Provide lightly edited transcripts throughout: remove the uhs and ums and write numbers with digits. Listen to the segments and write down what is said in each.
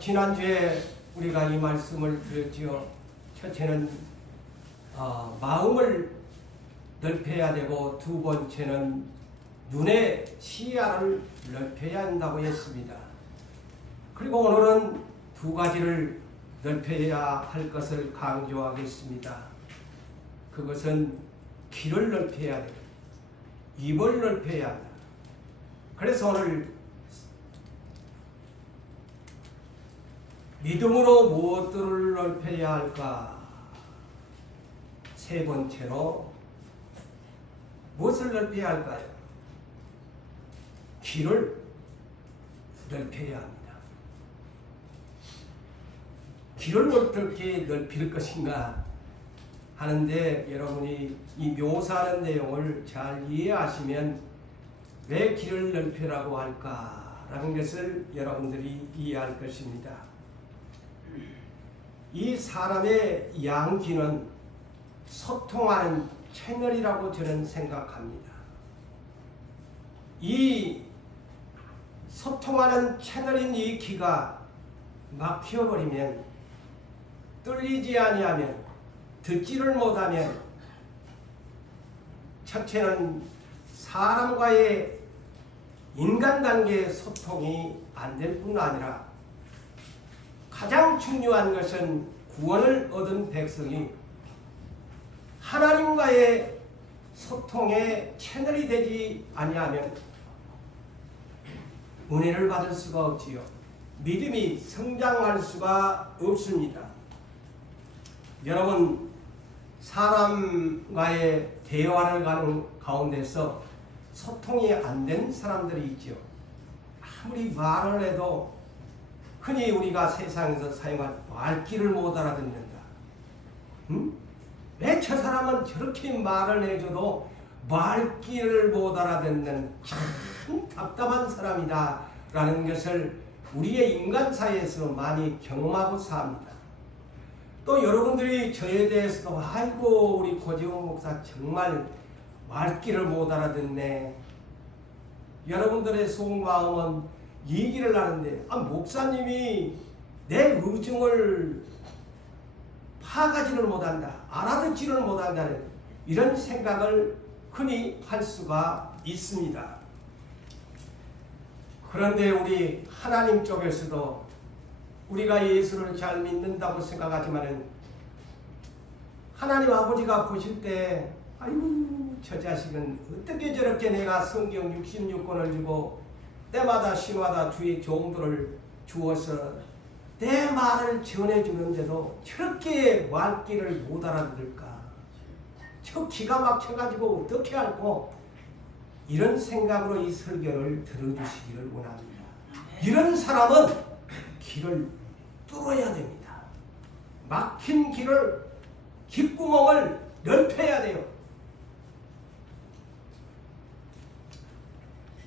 지난주에 우리가 이 말씀을 드렸지요. 첫째는 마음을 넓혀야 되고, 두 번째는 눈의 시야를 넓혀야 한다고 했습니다. 그리고 오늘은 두 가지를 넓혀야 할 것을 강조하겠습니다. 그것은 귀를 넓혀야 되고 입을 넓혀야 한다. 그래서 오늘 믿음으로 무엇들을 넓혀야 할까? 세 번째로 무엇을 넓혀야 할까요? 귀를 넓혀야 합니다. 귀를 어떻게 넓힐 것인가 하는데, 여러분이 이 묘사하는 내용을 잘 이해하시면 왜 귀를 넓히라고 할까라는 것을 여러분들이 이해할 것입니다. 이 사람의 양귀는 소통하는 채널이라고 저는 생각합니다. 이 소통하는 채널인 이 귀가 막혀버리면, 뚫리지 아니하면, 듣지를 못하면, 첫째는 사람과의 인간관계의 소통이 안 될 뿐 아니라 가장 중요한 것은 구원을 얻은 백성이 하나님과의 소통의 채널이 되지 아니하면 은혜를 받을 수가 없지요. 믿음이 성장할 수가 없습니다. 여러분, 사람과의 대화를 가는 가운데서 소통이 안 된 사람들이 있죠. 아무리 말을 해도 흔히 우리가 세상에서 사용한 말귀를 못 알아듣는다. 왜 저 사람은 저렇게 말을 해줘도 말귀를 못 알아듣는 참 답답한 사람이다 라는 것을 우리의 인간사회에서 많이 경험하고 삽니다. 또 여러분들이 저에 대해서도 아이고 우리 고지훈 목사 정말 말귀를 못 알아듣네. 여러분들의 속마음은 얘기를 하는데 목사님이 내 의중을 파악하지를 못한다, 알아듣지를 못한다는 이런 생각을 흔히 할 수가 있습니다. 그런데 우리 하나님 쪽에서도 우리가 예수를 잘 믿는다고 생각하지만은 하나님 아버지가 보실 때 아이고 저 자식은 어떻게 저렇게 내가 성경 66권을 주고 때마다 시마다 주의 종들을 주어서 내 말을 전해주는데도 저렇게 말귀를 못 알아들을까? 저 기가 막혀가지고 어떻게 할꼬? 이런 생각으로 이 설교를 들어주시기를 원합니다. 이런 사람은 길을 뚫어야 됩니다. 막힌 길을, 귓구멍을 넓혀야 돼요.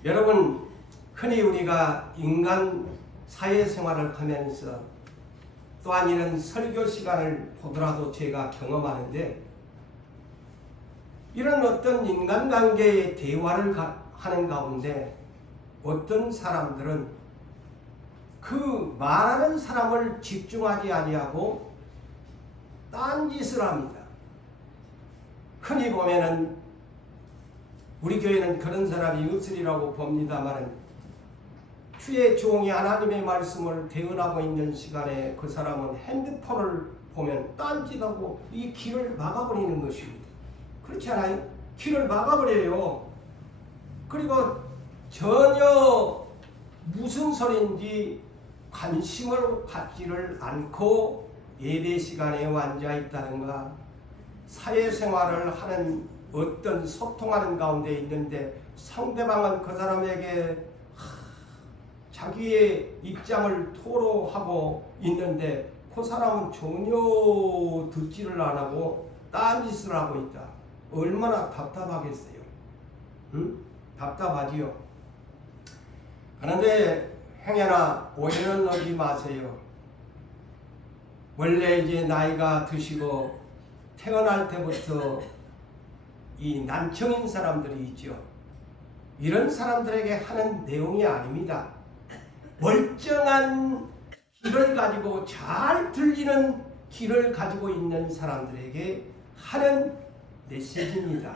여러분, 흔히 우리가 인간 사회생활을 하면서 또한 이런 설교 시간을 보더라도 제가 경험하는데, 이런 어떤 인간관계의 대화를 하는 가운데 어떤 사람들은 그 말하는 사람을 집중하지 아니하고 딴짓을 합니다. 흔히 보면은 우리 교회는 그런 사람이 없으리라고 봅니다만, 주의 종이 하나님의 말씀을 대언하고 있는 시간에 그 사람은 핸드폰을 보면 딴짓하고 이 길을 막아버리는 것입니다. 그렇지 않아요? 길을 막아버려요. 그리고 전혀 무슨 소리인지 관심을 갖지를 않고 예배 시간에 앉아 있다든가 사회생활을 하는 어떤 소통하는 가운데 있는데 상대방은 그 사람에게 자기의 입장을 토로하고 있는데 그 사람은 전혀 듣지를 안 하고 딴짓을 하고 있다. 얼마나 답답하겠어요. 응? 답답하지요. 그런데 행여나 오해는 하지 마세요. 원래 이제 나이가 드시고 태어날 때부터 이 난청인 사람들이 있죠. 이런 사람들에게 하는 내용이 아닙니다. 멀쩡한 귀를 가지고 잘 들리는 귀를 가지고 있는 사람들에게 하는 메시지입니다.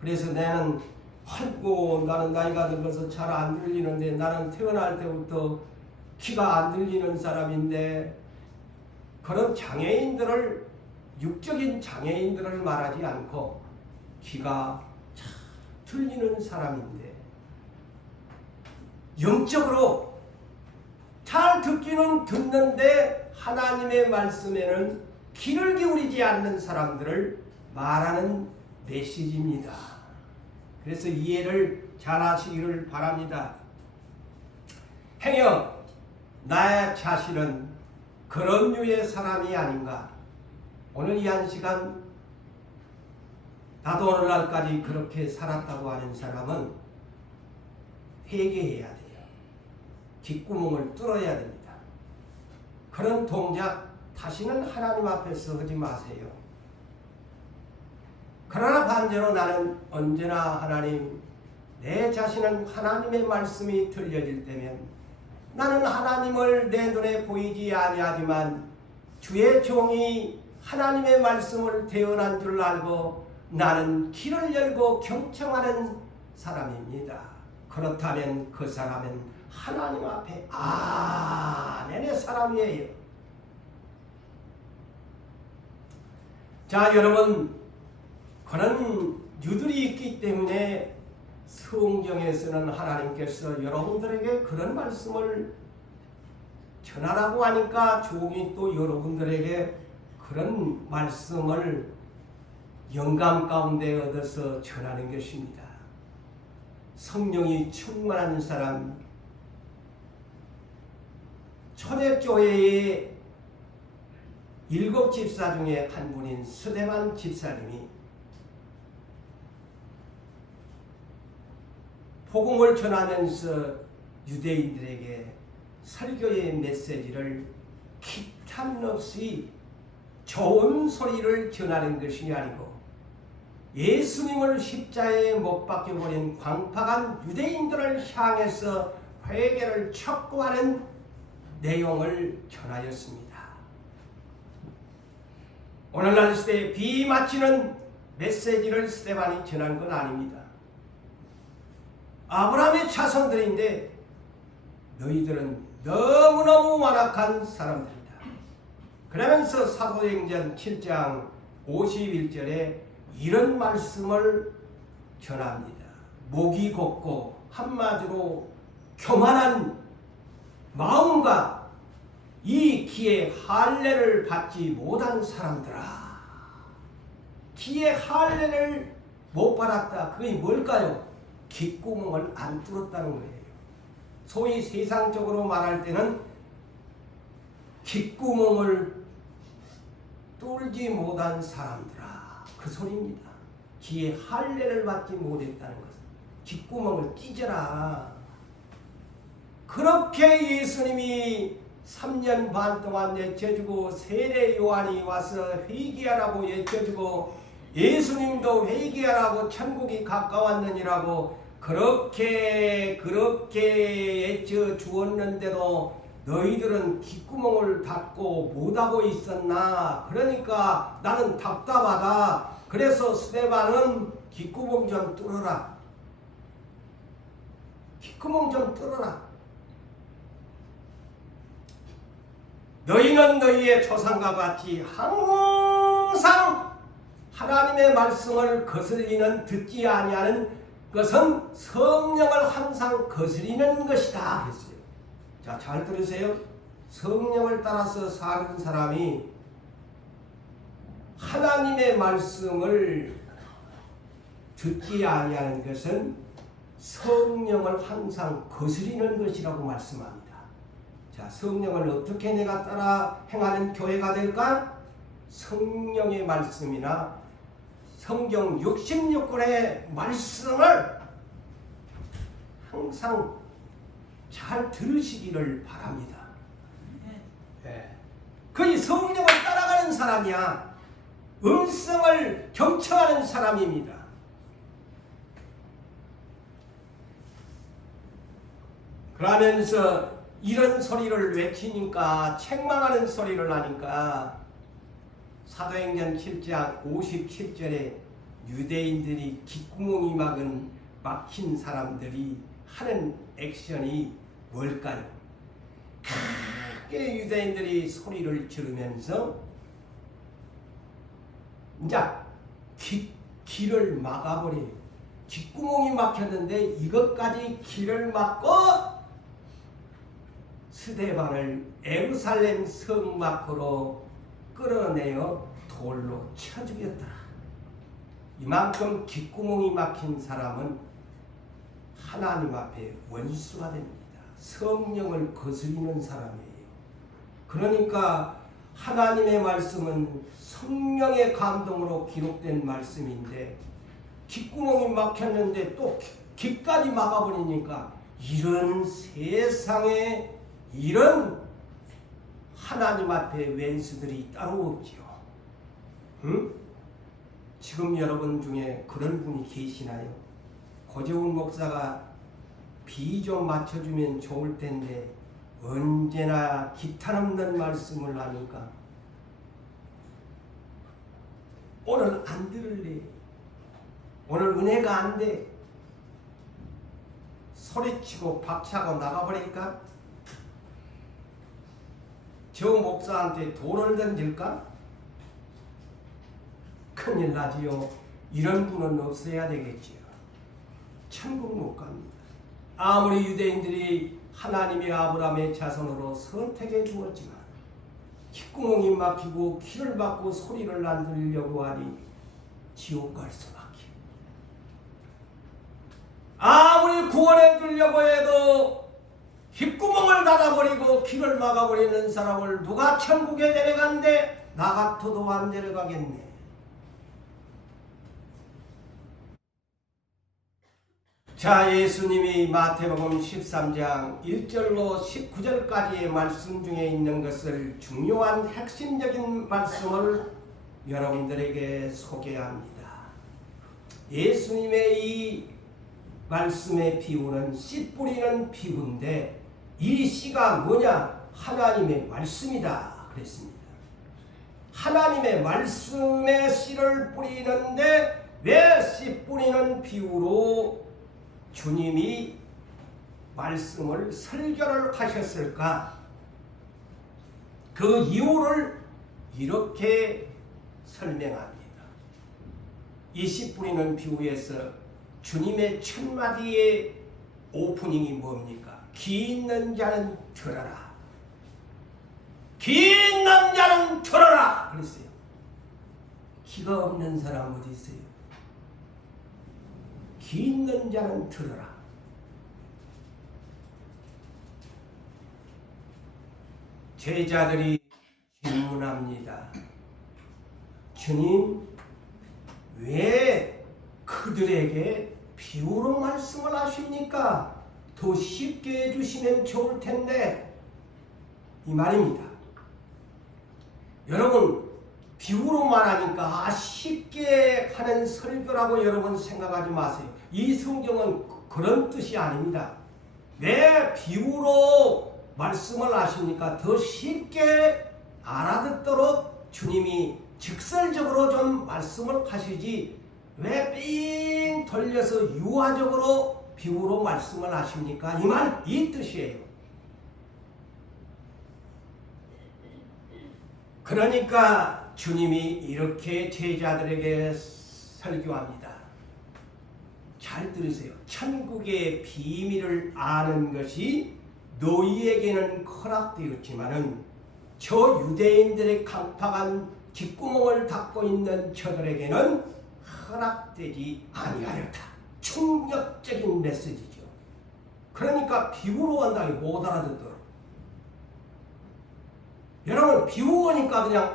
그래서 나는 아이고 나는 나이가 들어서 잘 안 들리는데 나는 태어날 때부터 귀가 안 들리는 사람인데 그런 장애인들을 육적인 장애인들을 말하지 않고 귀가 잘 들리는 사람인데 영적으로 잘 듣기는 듣는데 하나님의 말씀에는 귀를 기울이지 않는 사람들을 말하는 메시지입니다. 그래서 이해를 잘 하시기를 바랍니다. 행여 나의 자신은 그런 류의 사람이 아닌가. 오늘 이 한 시간 나도 오늘날까지 그렇게 살았다고 하는 사람은 회개해야 돼요. 귓구멍을 뚫어야 됩니다. 그런 동작 다시는 하나님 앞에서 하지 마세요. 그러나 반대로 나는 언제나 하나님, 내 자신은 하나님의 말씀이 들려질 때면 나는 하나님을 내 눈에 보이지 아니하지만 주의 종이 하나님의 말씀을 대언한 줄 알고 나는 귀를 열고 경청하는 사람입니다. 그렇다면 그 사람은 하나님 앞에 아멘의 사람이에요. 자, 여러분, 그런 유들이 있기 때문에 성경에서는 하나님께서 여러분들에게 그런 말씀을 전하라고 하니까 종이 또 여러분들에게 그런 말씀을 영감 가운데 얻어서 전하는 것입니다. 성령이 충만한 사람, 초대교회의 7 집사 중에 한 분인 스데반 집사님이 복음을 전하면서 유대인들에게 설교의 메시지를 기탄 없이 좋은 소리를 전하는 것이 아니고 예수님을 십자가에 못 박혀버린 광팍한 유대인들을 향해서 회개를 촉구하는 내용을 전하였습니다. 오늘날 시대에 비맞히는 메시지를 스데반이 전한 건 아닙니다. 아브라함의 자손들인데 너희들은 너무너무 완악한 사람들이다. 그러면서 사도행전 7장 51절에 이런 말씀을 전합니다. 목이 곱고 한마디로 교만한 마음과 이 기에 할례를 받지 못한 사람들아. 기에 할례를 못 받았다. 그게 뭘까요? 귓구멍을 안 뚫었다는 거예요. 소위 세상적으로 말할 때는 귓구멍을 뚫지 못한 사람들아, 그 소리입니다. 귀에 할례를 받지 못했다는 것은 귓구멍을 찢어라. 그렇게 예수님이 3년 반 동안 외쳐주고 세례 요한이 와서 회개하라고 외쳐주고 예수님도 회개하라고 천국이 가까웠느니라고 그렇게 외쳐 주었는데도 너희들은 귓구멍을 닫고 못하고 있었나? 그러니까 나는 답답하다. 그래서 스데반은 귓구멍 좀 뚫어라. 귓구멍 좀 뚫어라. 너희는 너희의 조상과 같이 항상 하나님의 말씀을 거슬리는 듣지 아니하는 것은 성령을 항상 거스리는 것이다 그랬어요. 자, 잘 들으세요. 성령을 따라서 사는 사람이 하나님의 말씀을 듣지 아니하는 것은 성령을 항상 거스리는 것이라고 말씀합니다. 자, 성령을 어떻게 내가 따라 행하는 교회가 될까? 성령의 말씀이나 성경 66권의 말씀을 항상 잘 들으시기를 바랍니다. 네. 그이 성령을 따라가는 사람이야. 음성을 경청하는 사람입니다. 그러면서 이런 소리를 외치니까 책망하는 소리를 하니까 사도행전 7장 57절에 유대인들이 귓구멍이 막힌 사람들이 하는 액션이 뭘까요? 크게 유대인들이 소리를 지르면서 이제 길을 막아버려요. 귓구멍이 막혔는데 이것까지 길을 막고 스데반을 예루살렘 성 밖으로 끌어내어 돌로 쳐 죽였더라. 이만큼 귓구멍이 막힌 사람은 하나님 앞에 원수가 됩니다. 성령을 거스리는 사람이에요. 그러니까 하나님의 말씀은 성령의 감동으로 기록된 말씀인데 귓구멍이 막혔는데 또 귀까지 막아버리니까 이런 세상에 이런 하나님 앞에 왼수들이 따로 없지요. 응? 지금 여러분 중에 그런 분이 계시나요? 고재훈 목사가 비 좀 맞춰주면 좋을 텐데 언제나 기탄 없는 말씀을 하니까 오늘 안 들을래. 오늘 은혜가 안 돼. 소리치고 박차고 나가버릴까? 저 목사한테 돌을 던질까? 큰일 나지요. 이런 분은 없어야 되겠지요. 천국 못 갑니다. 아무리 유대인들이 하나님의 아브라함의 자손으로 선택해 주었지만 귓구멍이 막히고 귀를 막고 소리를 안 들으려고 하니 지옥 갈 수밖에. 아무리 구원해 주려고 해도 귓구멍을 닫아버리고 귀를 막아버리는 사람을 누가 천국에 데려간대? 나 같아도 안 데려가겠네. 자, 예수님이 마태복음 13장 1절로 19절까지의 말씀 중에 있는 것을 중요한 핵심적인 말씀을 여러분들에게 소개합니다. 예수님의 이 말씀의 비유는 씨 뿌리는 비유인데 이 씨가 뭐냐? 하나님의 말씀이다 그랬습니다. 하나님의 말씀의 씨를 뿌리는데 왜 씨 뿌리는 비유로 주님이 말씀을 설교를 하셨을까? 그 이유를 이렇게 설명합니다. 이 씨 뿌리는 비유에서 주님의 첫 마디의 오프닝이 뭡니까? 귀 있는 자는 들어라. 귀 있는 자는 들어라. 그랬어요. 귀가 없는 사람 어디 있어요? 귀 있는 자는 들어라. 제자들이 질문합니다. 주님, 왜 그들에게 비유로 말씀을 하십니까? 더 쉽게 해주시면 좋을 텐데. 이 말입니다. 여러분, 비유로 말하니까 쉽게 하는 설교라고 여러분 생각하지 마세요. 이 성경은 그런 뜻이 아닙니다. 왜 비유로 말씀을 하십니까? 더 쉽게 알아듣도록 주님이 직설적으로 좀 말씀을 하시지 왜 삥 돌려서 유화적으로 비유로 말씀을 하십니까? 이 뜻이에요. 그러니까 주님이 이렇게 제자들에게 설교합니다. 잘 들으세요. 천국의 비밀을 아는 것이 너희에게는 허락되었지만은 저 유대인들의 강팍한 귓구멍을 닫고 있는 저들에게는 허락되지 아니하였다. 충격적인 메시지죠. 그러니까 비유로 한다니 못 알아듣도록. 여러분, 비유하니까 그냥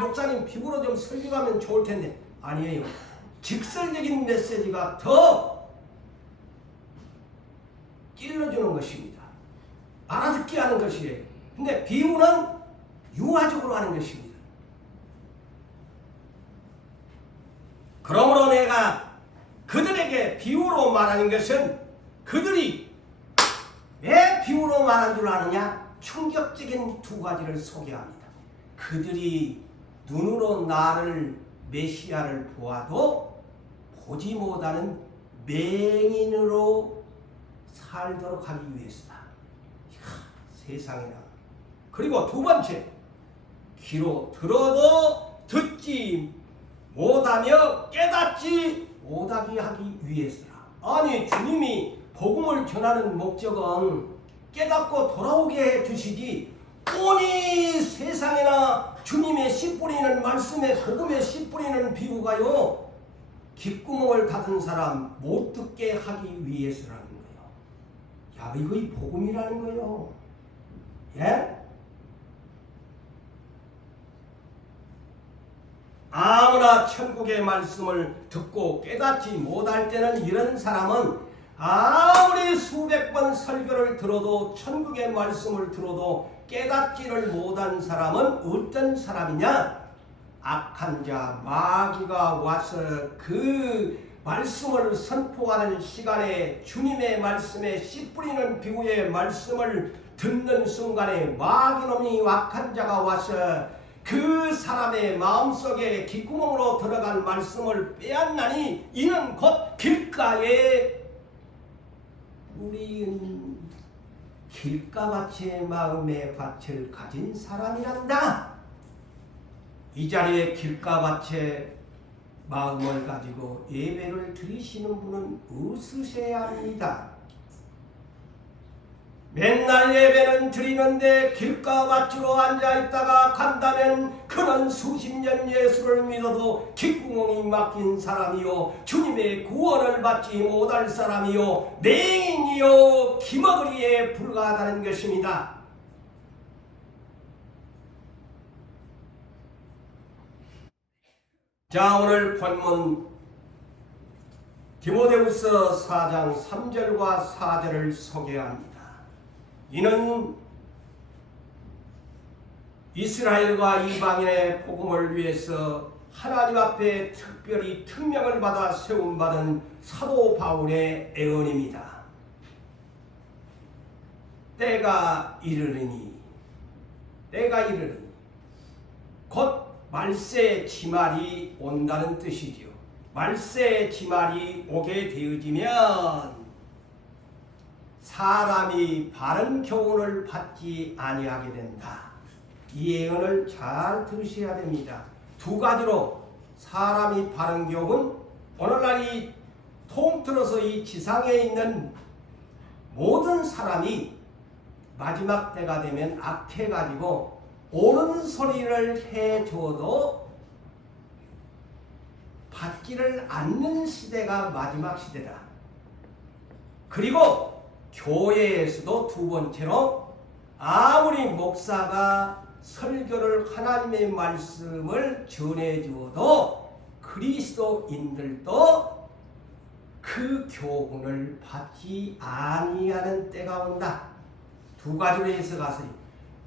목사님 비유로 좀 설교하면 좋을 텐데 아니에요. 직설적인 메시지가 더 찔러주는 것입니다. 알아듣게 하는 것이에요. 근데 비유는 유화적으로 하는 것입니다. 그러므로 내가 그들에게 비유로 말하는 것은 그들이 왜 비유로 말한 줄 아느냐? 충격적인 두 가지를 소개합니다. 그들이 눈으로 나를 메시아를 보아도 보지 못하는 맹인으로 살도록 하기 위해서다. 세상에나. 그리고 두 번째, 귀로 들어도 듣지 못하며 깨닫지 못하게 하기 위해서라. 아니, 주님이 복음을 전하는 목적은 깨닫고 돌아오게 해주시지, 오니 세상에나 주님의 씨 뿌리는 말씀에 복음에 씨 뿌리는 비유가요, 귓구멍을 닫은 사람 못 듣게 하기 위해서라는 거예요. 야, 이거 이 복음이라는 거예요. 예? 아무나 천국의 말씀을 듣고 깨닫지 못할 때는 이런 사람은 아무리 수백 번 설교를 들어도 천국의 말씀을 들어도 깨닫지를 못한 사람은 어떤 사람이냐? 악한 자 마귀가 와서 그 말씀을 선포하는 시간에 주님의 말씀에 씨 뿌리는 비유의 말씀을 듣는 순간에 마귀놈이 악한 자가 와서 그 사람의 마음속에 귓구멍으로 들어간 말씀을 빼앗나니 이는 곧 길가에 우리는 길가밭의 마음의 밭을 가진 사람이란다. 이 자리에 길가밭의 마음을 가지고 예배를 드리시는 분은 없으셔야 합니다. 맨날 예배는 드리는데 길가밭으로 앉아있다가 간다면 그는 수십 년 예수를 믿어도 귓구멍이 막힌 사람이요, 주님의 구원을 받지 못할 사람이요, 맹인이요, 기머거리에 불과하다는 것입니다. 자, 오늘 본문 디모데후서 4장 3절과 4절을 소개합니다. 이는 이스라엘과 이방인의 복음을 위해서 하나님 앞에 특별히 특명을 받아 세움받은 사도 바울의 애언입니다. 때가 이르리니 곧 말세 지말이 온다는 뜻이지요. 말세 지말이 오게 되어지면 사람이 바른 교훈을 받지 아니하게 된다. 이 예언을 잘 들으셔야 됩니다. 두 가지로 사람이 바른 교훈, 오늘날 이 통틀어서 이 지상에 있는 모든 사람이 마지막 때가 되면 악해가지고 옳은 소리를 해줘도 받지를 않는 시대가 마지막 시대다. 그리고 교회에서도 두 번째로 아무리 목사가 설교를 하나님의 말씀을 전해주어도 그리스도인들도 그 교훈을 받지 아니하는 때가 온다. 두 가지로 해서 가서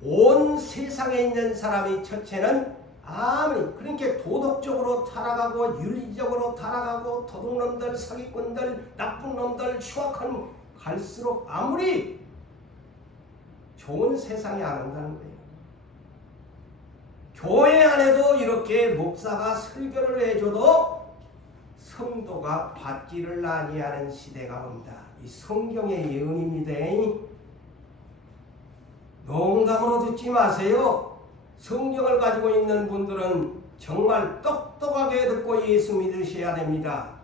온 세상에 있는 사람이 첫째는 아무리 그러니까 도덕적으로 타락하고 윤리적으로 타락하고 도둑놈들, 사기꾼들, 나쁜 놈들, 추악한 갈수록 아무리 좋은 세상이 안 온다는 거예요. 교회 안에도 이렇게 목사가 설교를 해줘도 성도가 받지를 아니하는 시대가 온다. 이 성경의 예언입니다. 농담으로 듣지 마세요. 성경을 가지고 있는 분들은 정말 똑똑하게 듣고 예수 믿으셔야 됩니다.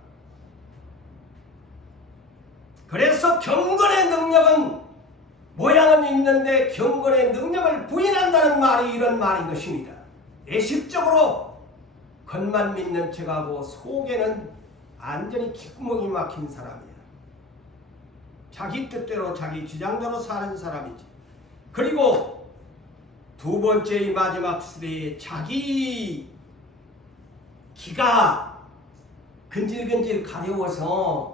그래서 경건의 능력은 모양은 있는데 경건의 능력을 부인한다는 말이 이런 말인 것입니다. 예식적으로 겉만 믿는 척하고 속에는 완전히 귓구멍이 막힌 사람이야. 자기 뜻대로 자기 주장대로 사는 사람이지. 그리고 두 번째 이 마지막 시대에 자기 기가 근질근질 가려워서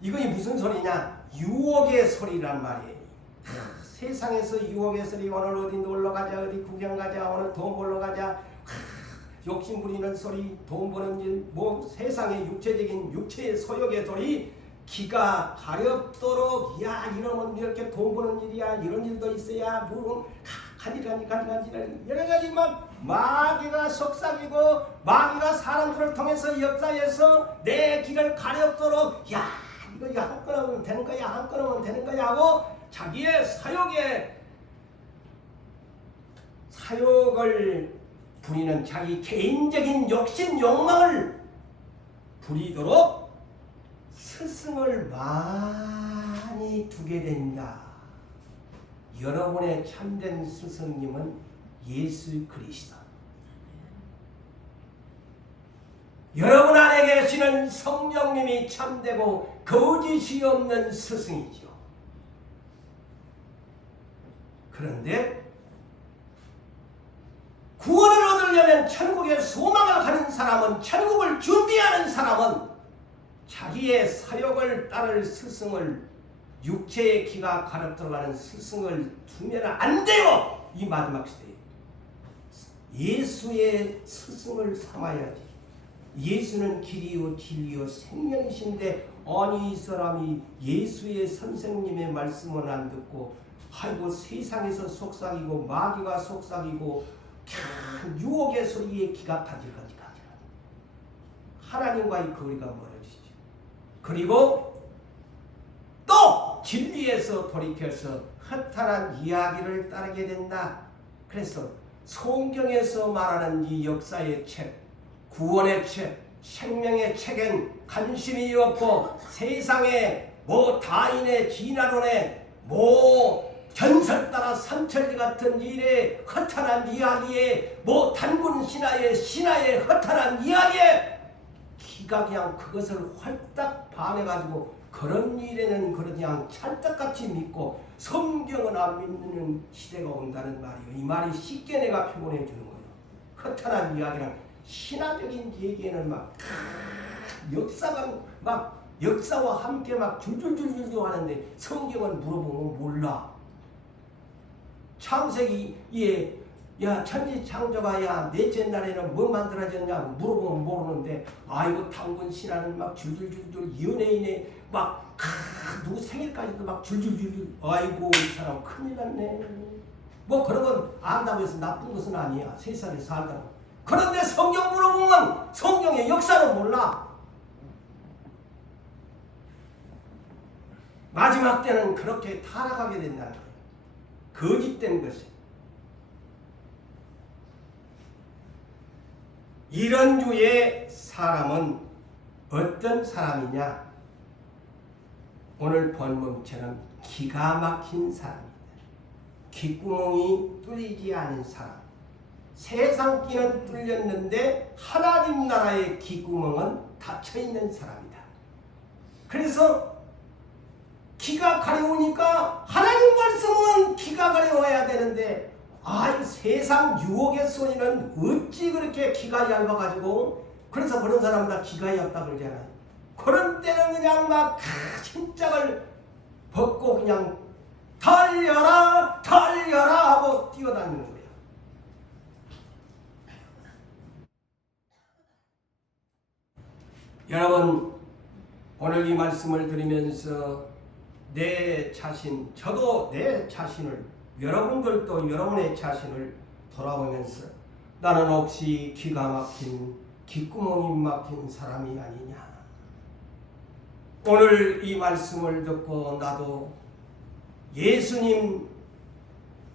이것이 무슨 소리냐? 유혹의 소리란 말이에요. 세상에서 유혹의 소리, 오늘 어디 놀러 가자, 어디 구경 가자, 오늘 돈 벌러 가자, 욕심 부리는 소리, 돈 버는 일, 뭐 세상의 육체적인 육체의 소욕의 소리, 기가 가렵도록 야 이러면 이렇게 돈 버는 일이야 이런 일도 있어야 뭐 간질간질 여러 가지 막 마귀가 속삭이고 마귀가 사람들을 통해서 역사에서 내 길을 가렵도록 야 이거 한 건 하면 되는 거야 한 건 하면 되는 거야 하고 자기의 사욕을 부리는 자기 개인적인 욕심 욕망을 부리도록 스승을 많이 두게 된다. 여러분의 참된 스승님은 예수 그리스도. 여러분 안에 계시는 성령님이 참되고 거짓이 없는 스승이죠. 그런데 구원을 얻으려면 천국에 소망을 가는 사람은 천국을 준비하는 사람은 자기의 사욕을 따를 스승을 육체의 기가 가렵 들어가는 스승을 두면 안 돼요. 이 마지막 시대에 예수의 스승을 삼아야지. 예수는 길이요 진리요 생명이신데 아니 이 사람이 예수의 선생님의 말씀을 안 듣고 아이고 세상에서 속삭이고 마귀가 속삭이고 유혹의 소리에 기가 간질간질 하나님과의 거리가 멀어지죠. 그리고 또 진리에서 돌이켜서 허탄한 이야기를 따르게 된다. 그래서 성경에서 말하는 이 역사의 책, 구원의 책, 생명의 책엔 관심이 없고 세상의 뭐 다인의 진화론에 뭐 전설 따라 삼천리 같은 일에 허탄한 이야기에 뭐 단군 신하의 허탄한 이야기에 기가 그냥 그것을 활딱 반해가지고 그런 일에는 그냥 찰떡같이 믿고 성경은 안 믿는 시대가 온다는 말이에요. 이 말이 쉽게 내가 표현해 주는 거예요. 허탄한 이야기는 신화적인 얘기에는 막 역사와 함께 막 줄줄줄줄 하는데 성경은 물어보면 몰라. 창세기에 야 천지 창조가 야 넷째 날에는 뭐 만들어졌냐 물어보면 모르는데 아이고 당군 신화는 막 줄줄줄줄 연예인의 막 누구 생일까지도 막 줄줄줄줄 아이고 이 사람 큰일 났네. 뭐 그런 건 안다고 해서 나쁜 것은 아니야. 세상에 살다고. 그런데 성경 물어보면 성경의 역사는 몰라. 마지막 때는 그렇게 타락하게 된다는 거예요. 거짓된 것이. 이런 주의 사람은 어떤 사람이냐? 오늘 본문처럼 기가 막힌 사람입니다. 귓구멍이 뚫리지 않은 사람. 세상 귀는 뚫렸는데 하나님 나라의 귓구멍은 닫혀있는 사람이다. 그래서 귀가 가려우니까 하나님 말씀은 귀가 가려워야 되는데 이 세상 유혹의 소리는 어찌 그렇게 귀가 얇아가지고 그래서 그런 사람은 다 귀가 얇다 그러잖아요. 그런 때는 그냥 막 힘짝을 벗고 그냥 달려라 하고 뛰어다니는 거예요. 여러분 오늘 이 말씀을 들으면서 내 자신, 저도 내 자신을, 여러분들도 여러분의 자신을 돌아보면서 나는 혹시 기가 막힌, 귓구멍이 막힌 사람이 아니냐. 오늘 이 말씀을 듣고 나도 예수님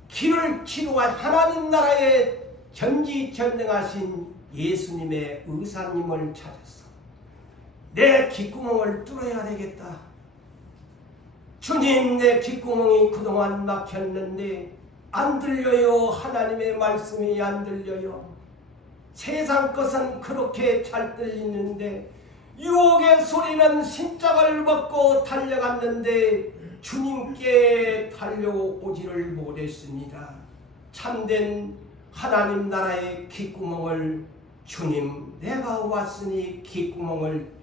길을 치루한 하나님 나라에 전지전능하신 예수님의 의사님을 찾았어. 내 귓구멍을 뚫어야 되겠다. 주님, 내 귓구멍이 그동안 막혔는데 안 들려요. 하나님의 말씀이 안 들려요. 세상 것은 그렇게 잘 들리는데 유혹의 소리는 신짝을 벗고 달려갔는데 주님께 달려오지를 못했습니다. 참된 하나님 나라의 귓구멍을 주님, 내가 왔으니 귓구멍을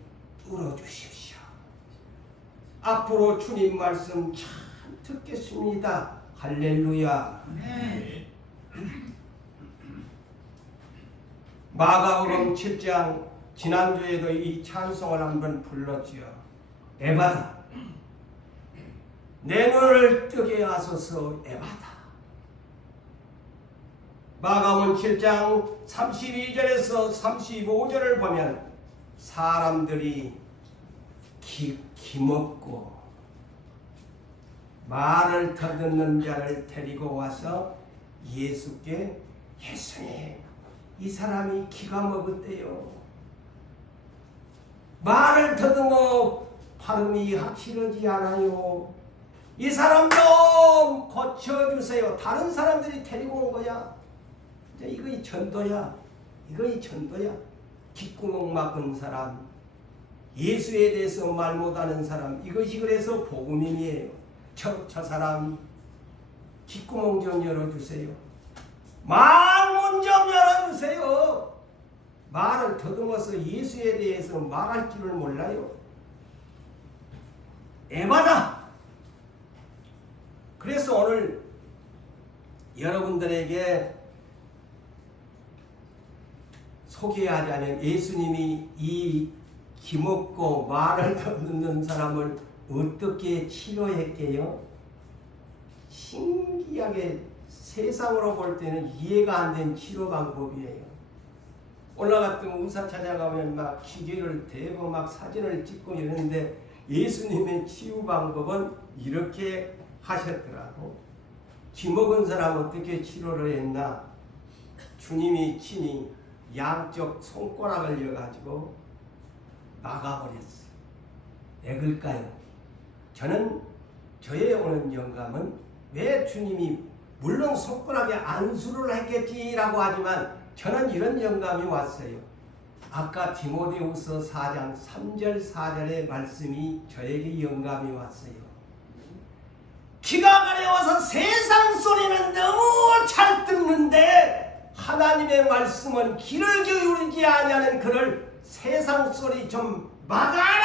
뚫어주십시오. 앞으로 주님 말씀 참 듣겠습니다. 할렐루야. 네. 마가복음 7장 지난주에도 이 찬송을 한번 불렀지요. 에바다. 내 눈을 뜨게 하소서. 에바다. 마가복음 7장 32절에서 35절을 보면 사람들이 기먹고 말을 더듬는 자를 데리고 와서 예수께 예수님, 이 사람이 기가 먹었대요. 말을 더듬어 발음이 확실하지 않아요. 이 사람 좀 고쳐주세요. 다른 사람들이 데리고 온 거야. 이거 전도야. 이거 전도야. 귓구멍 막은 사람, 예수에 대해서 말 못하는 사람, 이것이 그래서 복음인이에요. 저 사람 귓구멍 좀 열어주세요. 말문 좀 열어주세요. 말을 더듬어서 예수에 대해서 말할 줄을 몰라요. 에바다. 그래서 오늘 여러분들에게 소개하자면 예수님이 이 기먹고 말을 듣는 사람을 어떻게 치료했게요? 신기하게 세상으로 볼 때는 이해가 안 된 치료 방법이에요. 올라갔던 의사 찾아가면 막 기계를 대고 막 사진을 찍고 이러는데 예수님의 치유 방법은 이렇게 하셨더라고. 기먹은 사람 어떻게 치료를 했나? 주님이 친히 양쪽 손가락을 이어가지고 막아버렸어요. 왜 그럴까요? 저의 오는 영감은 왜 주님이 물론 손가락에 안수를 했겠지라고 하지만 저는 이런 영감이 왔어요. 아까 디모데후서 4장 3절 4절의 말씀이 저에게 영감이 왔어요. 귀가 가려워서 세상 소리는 너무 잘 듣는데 하나님의 말씀은 귀를 기울이지 아니하는 그를 세상 소리 좀 막아라.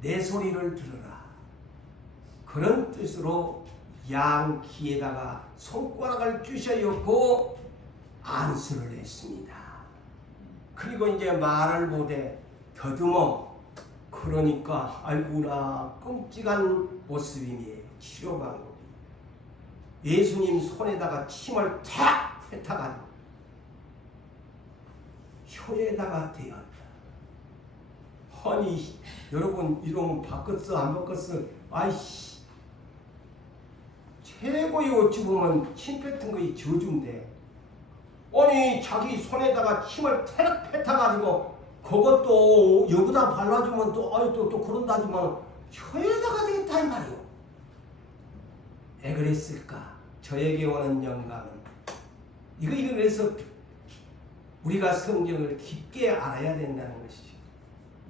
내 소리를 들으라. 그런 뜻으로 양 귀에다가 손가락을 쑤셔였고 안수를 했습니다. 그리고 이제 말을 못해 더듬어. 그러니까 아이구나 끔찍한 모습이에요. 치료 방법이. 예수님 손에다가 침을 탁 뱉어가지고 혀에다가 대었다. 아니 여러분 이런 바꿨어 안 바꿨어? 아이씨, 최고의 어찌 보면 침 뱉은 거이 저주인데 아니 자기 손에다가 침을 탁 뱉어가지고 그것도 여기다 발라주면 또 그런다지만 혀에다가 되겠다 이 말이오. 왜 그랬을까? 저에게 오는 영감은 이거 그래서 우리가 성경을 깊게 알아야 된다는 것이죠.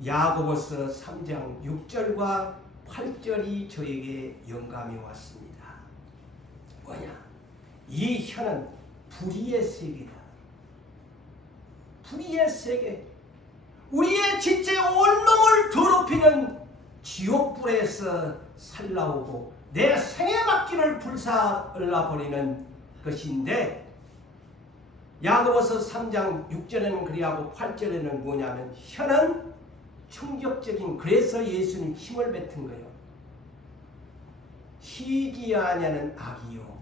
야고보서 3장 6절과 8절이 저에게 영감이 왔습니다. 뭐냐? 이 혀는 불의의 세계다. 불의의 세계. 우리의 지체 온몸을 더럽히는 지옥불에서 살라오고 내 생애맞기를 불살라버리는 것인데 야고보서 3장 6절에는 그리하고 8절에는 뭐냐면 혀는 충격적인 그래서 예수님 힘을 뱉은 거예요. 희지 아니하는 악이요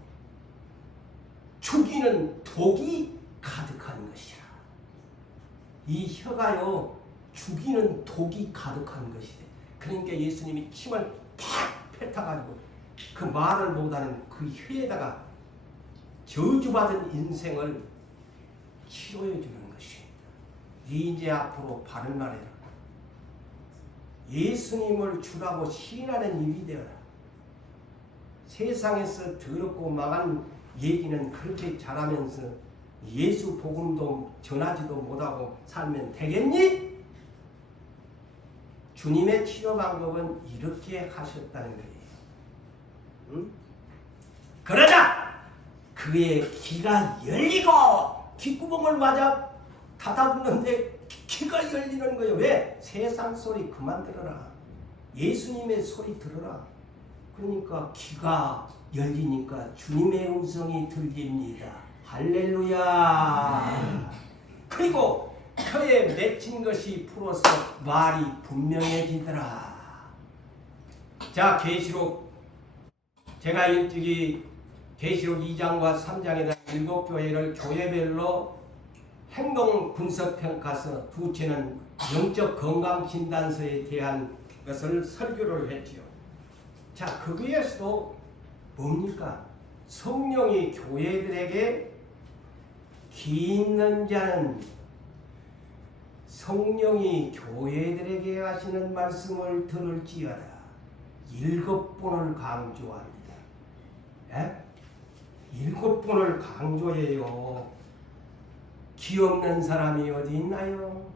죽이는 독이 가득한 것이라. 이 혀가요 죽이는 독이 가득한 것이래. 그러니까 예수님이 침을 탁 뱉어가지고 그 말을 못하는 그 혀에다가 저주받은 인생을 치료해 주는 것입니다. 이제 앞으로 바른 말해라. 예수님을 주라고 시인하는 입이 되어라. 세상에서 더럽고 망한 얘기는 그렇게 잘하면서 예수 복음도 전하지도 못하고 살면 되겠니? 주님의 치료 방법은 이렇게 하셨다는 거예요. 응? 그러자 그의 귀가 열리고 귓구멍을 맞아 닫아붙는데 귀가 열리는 거예요. 왜? 세상 소리 그만 들어라. 예수님의 소리 들어라. 그러니까 귀가 열리니까 주님의 음성이 들립니다. 할렐루야. 그리고 혀에 맺힌 것이 풀어서 말이 분명해지더라. 자, 계시록 제가 일찍이 계시록 2장과 3장에 대한 7교회를 교회별로 행동 분석 평가서, 두째는 영적 건강 진단서에 대한 것을 설교를 했지요. 자, 그 위에서도 뭡니까? 성령이 교회들에게 기 있는 자는 성령이 교회들에게 하시는 말씀을 들을지어다 7번을 강조합니다. 예? 7번을 강조해요. 기 없는 사람이 어디 있나요?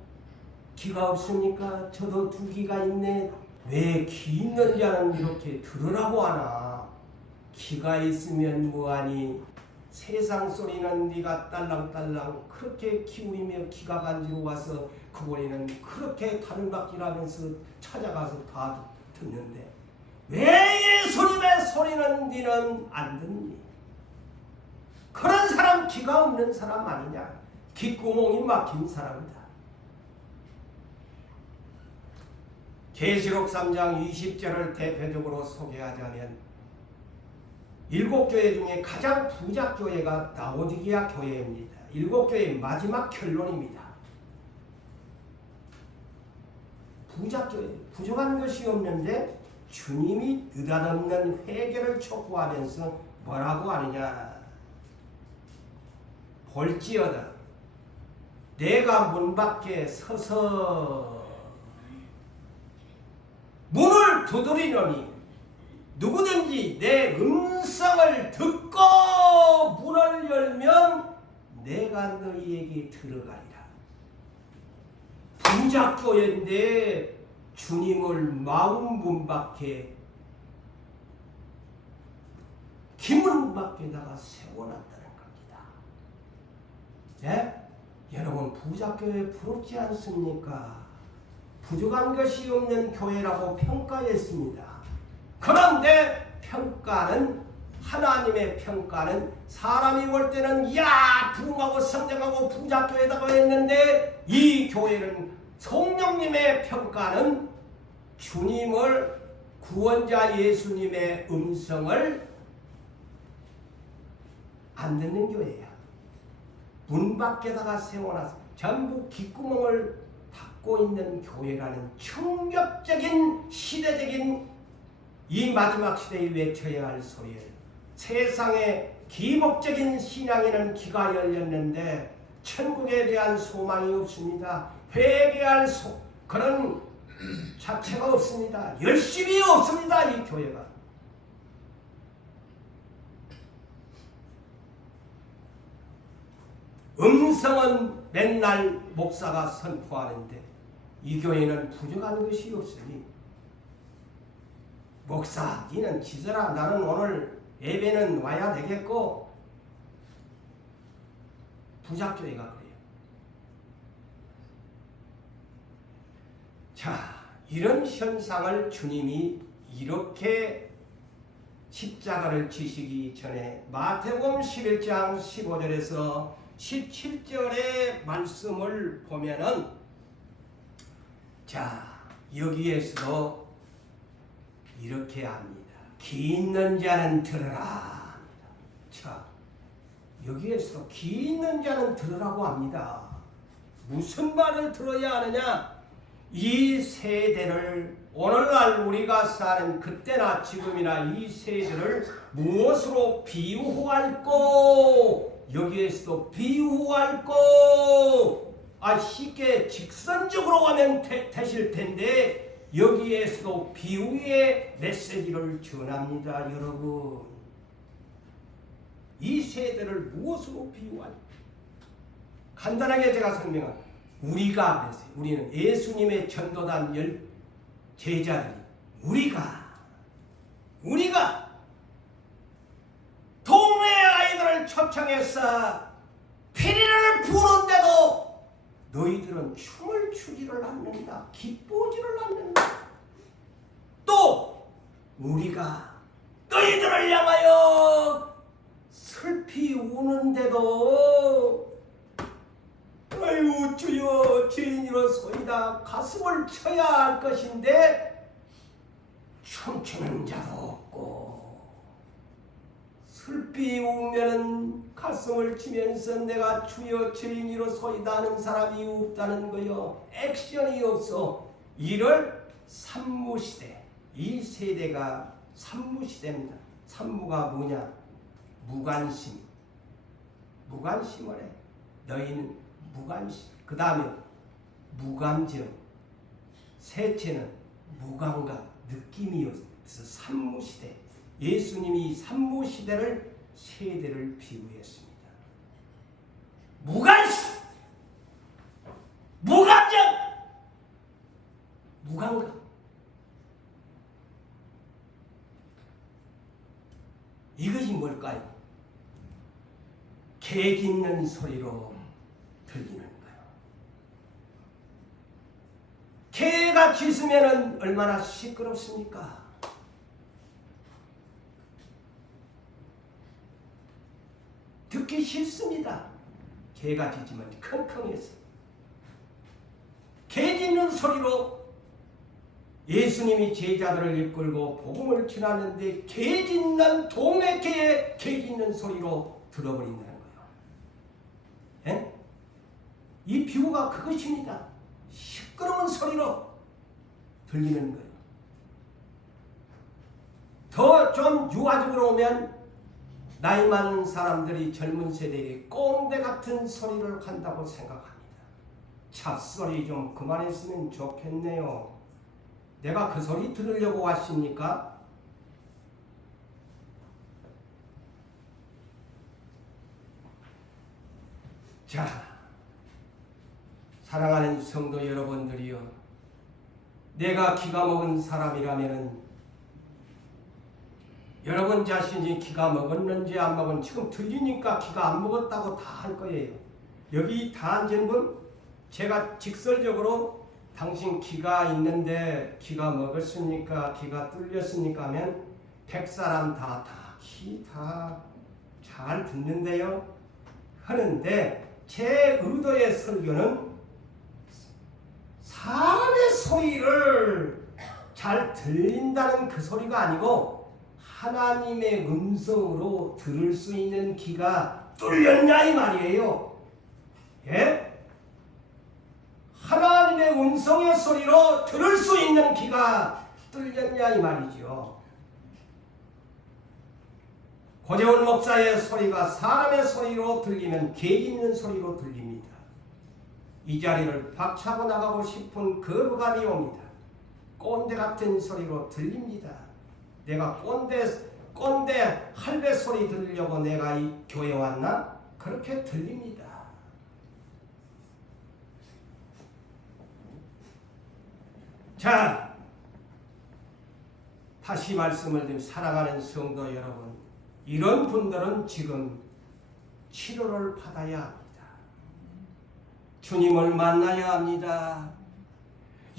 기가 없습니까? 저도 2기가 있네. 왜 기 있는 자는 이렇게 들으라고 하나? 기가 있으면 뭐하니? 세상 소리는 네가 딸랑딸랑 그렇게 기울이며 기가 간지러워서 그거리는 그렇게 다른박질하면서 찾아가서 다 듣는데 왜 예수님의 소리는 네는 안 듣니? 그런 사람 기가 없는 사람 아니냐? 귓구멍이 막힌 사람이다. 계시록 3장 20절을 대표적으로 소개하자면 7교회 중에 가장 부작교회가 라오디게아 교회입니다. 7교회의 마지막 결론입니다. 부작교회, 부족한 것이 없는데 주님이 느닷없는 회개를 촉구하면서 뭐라고 하느냐? 볼지어다 내가 문 밖에 서서 문을 두드리노니 누구든지 내 음성을 듣고 문을 열면 내가 너희에게 들어가리라. 부작교회인데 주님을 마음 문 밖에 기문 밖에다가 세워놨다는 겁니다. 예? 여러분 부작교회 부럽지 않습니까? 부족한 것이 없는 교회라고 평가했습니다. 그런데 평가는 하나님의 평가는 사람이 볼 때는 야 부흥하고 성장하고 부작교회다고 했는데 이 교회는 성령님의 평가는 주님을 구원자 예수님의 음성을 안 듣는 교회야. 문 밖에다가 세워놔서 전부 귓구멍을 닫고 있는 교회라는 충격적인 시대적인 이 마지막 시대에 외쳐야 할 소리예요. 세상의 기복적인 신앙에는 귀가 열렸는데 천국에 대한 소망이 없습니다. 회개할 그런 자체가 없습니다. 열심이 없습니다. 이 교회가. 음성은 맨날 목사가 선포하는데 이 교회는 부족한 것이 없으니 목사 니는 지져라. 나는 오늘 예배는 와야 되겠고. 부작교회가 그래요. 자, 이런 현상을 주님이 이렇게 십자가를 지시기 전에 마태복음 11장 15절에서 17절의 말씀을 보면은 자, 여기에서도 이렇게 합니다. 기 있는 자는 들으라. 자, 여기에서 기 있는 자는 들으라고 합니다. 무슨 말을 들어야 하느냐? 이 세대를 오늘날 우리가 사는 그때나 지금이나 이 세대를 무엇으로 비유할꼬? 여기에서도 비유할꼬? 쉽게 직선적으로 하면 되실 텐데 여기에서도 비유의 메시지를 전합니다. 여러분, 이 세대를 무엇으로 비유할까? 간단하게 제가 설명합니다. 우리가 그랬어요. 우리는 예수님의 전도단 제자들이 우리가 동네 아이들을 초청해서 피리를 부는데도 너희들은 춤을 추지를 않는다. 기쁘지를 않는다. 또 우리가 너희들을 향하여 슬피 우는데도 아유 주여 죄인이로소이다 가슴을 쳐야 할 것인데 춤추는 자도 없고 슬피 울면은 가슴을 치면서 내가 주여 죄인이로소이다 하는 사람이 없다는 거요. 액션이 없어. 이를 산무시대. 이 세대가 산무시대입니다. 산무가 뭐냐? 무관심. 무관심을 해. 너희는 무관심. 그 다음에 무감정. 셋째는 무감각. 느낌이 없어. 산무시대. 예수님이 산무시대를 세대를 비유했습니다. 무관심. 무감정. 무감각. 이것이 뭘까요? 개 짖는 소리로 들리는 거예요. 개가 짖으면 얼마나 시끄럽습니까? 듣기 싫습니다. 개가 짖으면 킁킁해서. 개 짖는 소리로 예수님이 제자들을 이끌고 복음을 전하는데 개 짖는 동네 개의 개 짖는 소리로 들어버린다는 거예요. 예? 이 비유가 그것입니다. 시끄러운 소리로 들리는 거예요. 더 좀 유아적으로 오면 나이 많은 사람들이 젊은 세대에게 꼰대 같은 소리를 한다고 생각합니다. 찹소리 좀 그만했으면 좋겠네요. 내가 그 소리 들으려고 왔습니까? 자, 사랑하는 성도 여러분들이요. 내가 기가 먹은 사람이라면은 여러분 자신이 기가 먹었는지 안 먹었는지 지금 들리니까 기가 안 먹었다고 다 할 거예요. 여기 다 앉은 분 제가 직설적으로 당신 기가 있는데 기가 먹었습니까? 기가 뚫렸습니까? 하면 100사람 다 잘 듣는데요. 하는데 제 의도의 설교는 사람의 소리를 잘 들린다는 그 소리가 아니고 하나님의 음성으로 들을 수 있는 귀가 뚫렸냐 이 말이에요. 예? 하나님의 음성의 소리로 들을 수 있는 귀가 뚫렸냐 이 말이죠. 고재훈 목사의 소리가 사람의 소리로 들리면 개 짖는 소리로 들립니다. 이 자리를 박차고 나가고 싶은 거부감이 옵니다. 꼰대 같은 소리로 들립니다. 내가 꼰대 할배 소리 들으려고 내가 이 교회 왔나? 그렇게 들립니다. 자, 다시 말씀을 드리면 사랑하는 성도 여러분, 이런 분들은 지금 치료를 받아야 합니다. 주님을 만나야 합니다.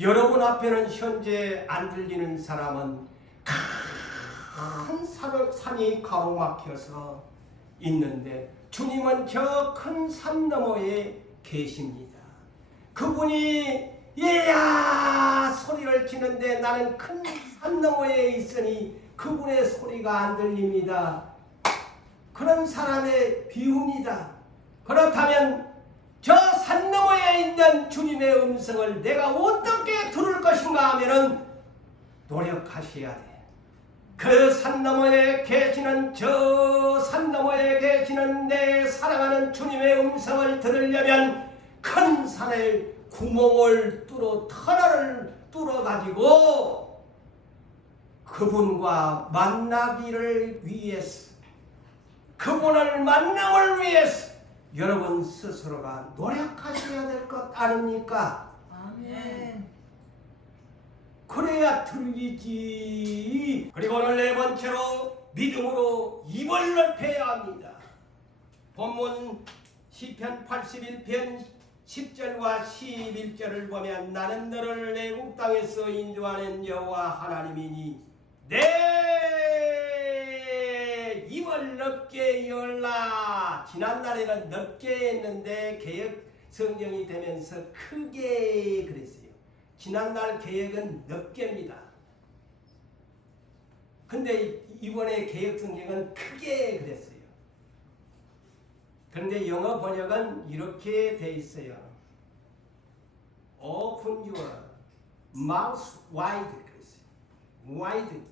여러분 앞에는 현재 안 들리는 사람은 큰 산이 가로막혀서 있는데 주님은 저 큰 산 너머에 계십니다. 그분이 얘야 소리를 치는데 나는 큰 산 너머에 있으니 그분의 소리가 안 들립니다. 그런 사람의 비유입니다. 그렇다면 저 산 너머에 있는 주님의 음성을 내가 어떻게 들을 것인가 하면은 노력하셔야 돼. 그 산 너머에 계시는 저 산 너머에 계시는 내 사랑하는 주님의 음성을 들으려면 큰 산에 구멍을 터널을 뚫어가지고 그분과 만나기를 위해서 그분을 만남을 위해서 여러분 스스로가 노력하셔야 될 것 아닙니까? 아멘. 그래야 들리지. 그리고 오늘 네 번째로 믿음으로 입을 넓혀야 합니다. 본문 시편 81편 10절과 11절을 보면 나는 너를 애국 땅에서 인도하는 여호와 하나님이니 내 입을 넓게 열라. 지난날에는 넓게 했는데 성령이 되면서 크게 그랬어요. 지난날 개혁은 넓게입니다. 근데 이번에 개혁 성경은 크게 그랬어요. 그런데 영어 번역은 이렇게 돼 있어요. Open your mouth wide 그랬어요. wide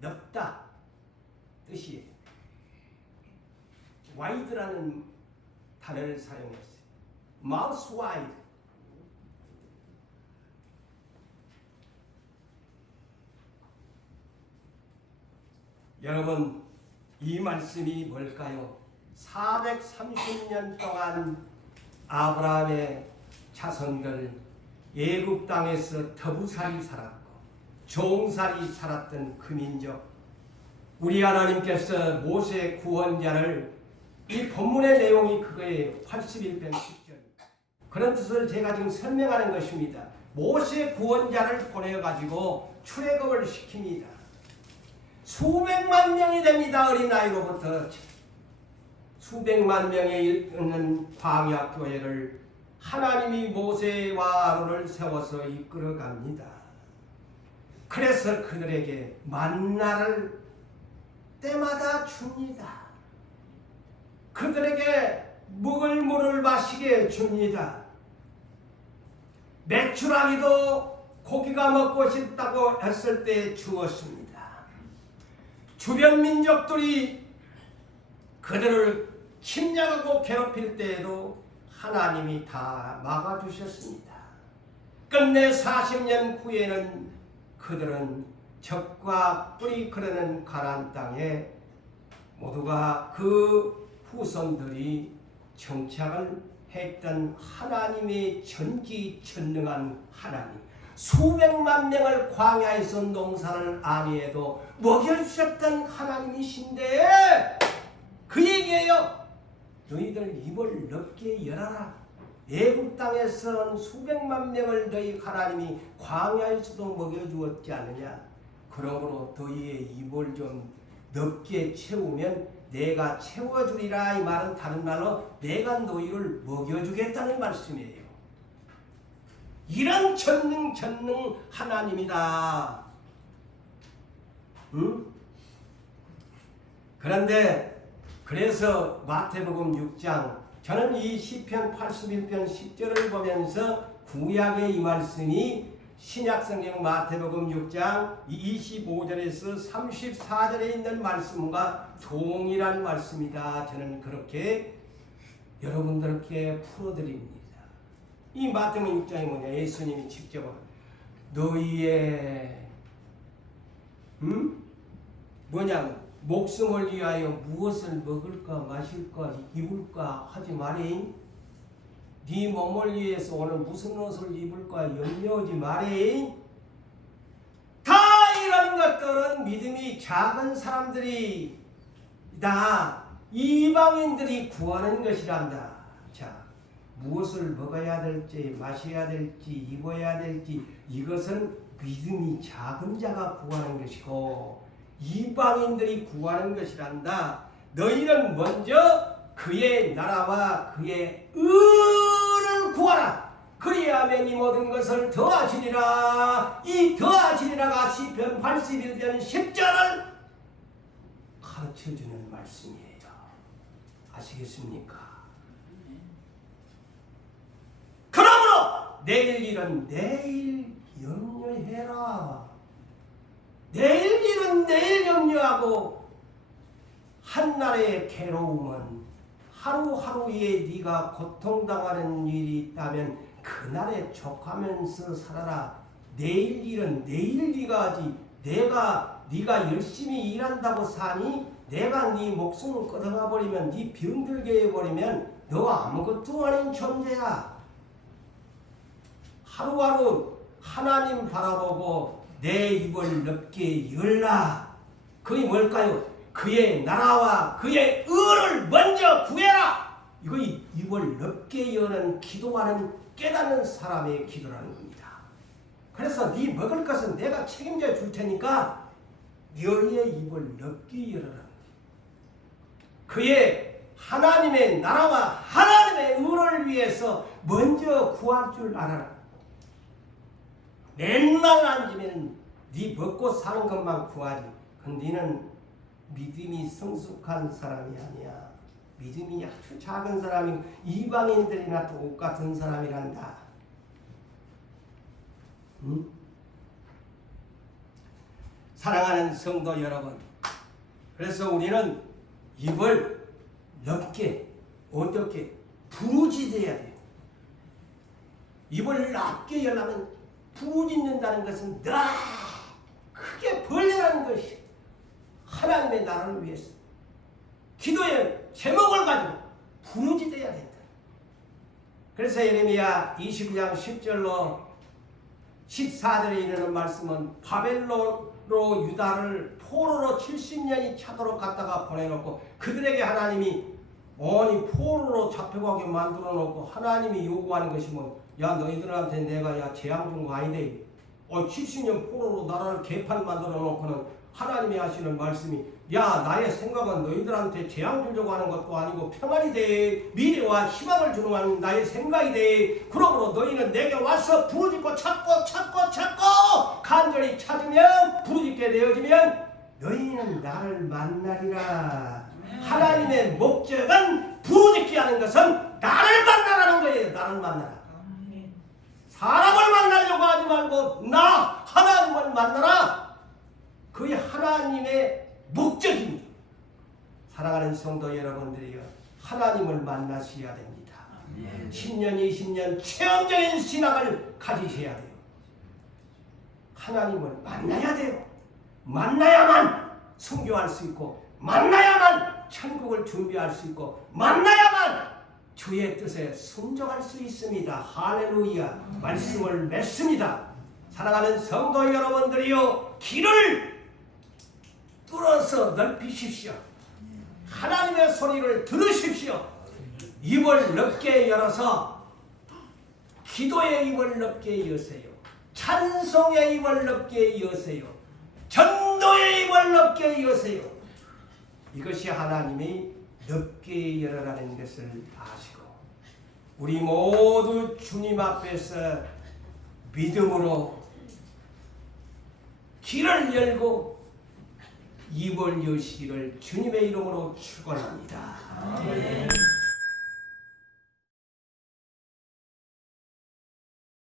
넓다 뜻이에요. wide라는 단어를 사용했어요. mouth wide. 여러분, 이 말씀이 뭘까요? 430년 동안 아브라함의 자손들 애굽 땅에서 터부살이 살았고 종살이 살았던 그 민족, 우리 하나님께서 모세 구원자를, 이 본문의 내용이 그거예요. 81편 10절. 그런 뜻을 제가 지금 설명하는 것입니다. 모세 구원자를 보내가지고 출애굽을 시킵니다. 수백만 명이 됩니다. 어린아이로부터 수백만 명에 이르는 광야교회를 하나님이 모세와 아론을 세워서 이끌어갑니다. 그래서 그들에게 만나를 때마다 줍니다. 그들에게 먹을 물을 마시게 줍니다. 메추라기도 고기가 먹고 싶다고 했을 때 주었습니다. 주변 민족들이 그들을 침략하고 괴롭힐 때에도 하나님이 다 막아주셨습니다. 끝내 40년 후에는 그들은 적과 뿔이 흐르는 가나안 땅에 모두가 그 후손들이 정착을 했던 하나님의 전지전능한 하나님, 수백만 명을 광야에서 농사를 아니해도 먹여주셨던 하나님이신데 그 얘기예요. 너희들 입을 넓게 열어라. 애굽 땅에서 수백만 명을 너희 하나님이 광야에서도 먹여주었지 않느냐. 그러므로 너희의 입을 좀 넓게 채우면 내가 채워주리라. 이 말은 다른 말로 내가 너희를 먹여주겠다는 말씀이에요. 이런 전능 하나님이다. 응? 그런데 그래서 마태복음 6장, 저는 이 시편 81편 10절을 보면서 구약의 이 말씀이 신약성경 마태복음 6장 25절에서 34절에 있는 말씀과 동일한 말씀이다. 저는 그렇게 여러분들께 풀어드립니다. 이 마태복음 6장이 뭐냐? 예수님이 직접 너희의 뭐냐? 목숨을 위하여 무엇을 먹을까 마실까 입을까 하지 말이. 네 몸을 위해서 오늘 무슨 옷을 입을까 염려하지 말이. 다 이런 것들은 믿음이 작은 사람들이 다 이방인들이 구하는 것이란다. 자, 무엇을 먹어야 될지 마셔야 될지 입어야 될지 이것은 믿음이 작은 자가 구하는 것이고 이방인들이 구하는 것이란다. 너희는 먼저 그의 나라와 그의 의를 구하라. 그리하면 이 모든 것을 더하시리라. 이 더하시리라가 시편 81편 10절을 가르쳐주는 말씀이에요. 아시겠습니까? 그러므로 내일 일은 내일 염려해라. 내일 일은 내일 염려하고 한날의 괴로움은 하루하루에 네가 고통당하는 일이 있다면 그날에 족하면서 살아라. 내일 일은 내일 네가 하지. 네가 열심히 일한다고 사니 내가 네 목숨을 끊어가 버리면 네 병들게 해버리면 너가 아무것도 아닌 존재야. 하루하루 하나님 바라보고 내 입을 넓게 열라. 그게 뭘까요? 그의 나라와 그의 의를 먼저 구해라. 이거 입을 넓게 여는 기도하는 깨닫는 사람의 기도라는 겁니다. 그래서 네 먹을 것은 내가 책임져 줄 테니까 너희의 입을 넓게 열어라. 그의 하나님의 나라와 하나님의 의를 위해서 먼저 구할 줄 알아라. 맨날 앉으면 네 먹고 사는 것만 구하지. 근데 너는 믿음이 성숙한 사람이 아니야. 믿음이 아주 작은 사람이 이방인들이나 똑같은 사람이란다. 응? 사랑하는 성도 여러분, 그래서 우리는 입을 넓게 어떻게 부르짖어야 돼요. 입을 넓게 열려면 부르짖는다는 것은 더 크게 벌려라는 것이 하나님의 나라를 위해서 기도의 제목을 가지고 부르짖어야 된다. 그래서 예레미야 29장 10절로 14절에 이르는 말씀은 바벨론으로 유다를 포로로 70년이 차도록 갖다가 보내놓고 그들에게 하나님이 어니 포로로 잡혀가게 만들어 놓고 하나님이 요구하는 것이 야 너희들한테 내가 재앙 준 거 아니래. 70년 포로로 나라를 개판 만들어 놓고는 하나님이 하시는 말씀이 나의 생각은 너희들한테 재앙 주려고 하는 것도 아니고 평안이 돼. 미래와 희망을 주는 나의 생각이 돼. 그러므로 너희는 내게 와서 부르짖고 찾고 간절히 찾으면 부르짖게 되어지면 너희는 나를 만나리라. 하나님의 목적은 부르짖게 하는 것은 나를 만나라는 거예요. 나를 만나라. 사람을 만나려고 하지 말고 나 하나님을 만나라. 그게 하나님의 목적입니다. 사랑하는 성도 여러분들이요, 하나님을 만나셔야 됩니다. 10년 20년 체험적인 신앙을 가지셔야 돼요. 하나님을 만나야 돼요. 만나야만 순교할 수 있고 만나야만 천국을 준비할 수 있고 만나야만 주의 뜻에 순종할 수 있습니다. 할렐루야. 말씀을 맺습니다. 사랑하는 성도 여러분들이요, 길을 뚫어서 넓히십시오. 하나님의 소리를 들으십시오. 입을 넓게 열어서 기도의 입을 넓게 여세요. 찬송의 입을 넓게 여세요. 전도의 입을 넓게 여세요. 이것이 하나님이 넓게 열어라는 것을 아시고 우리 모두 주님 앞에서 믿음으로 길을 열고 입을 여시기를 주님의 이름으로 축원합니다. 아멘.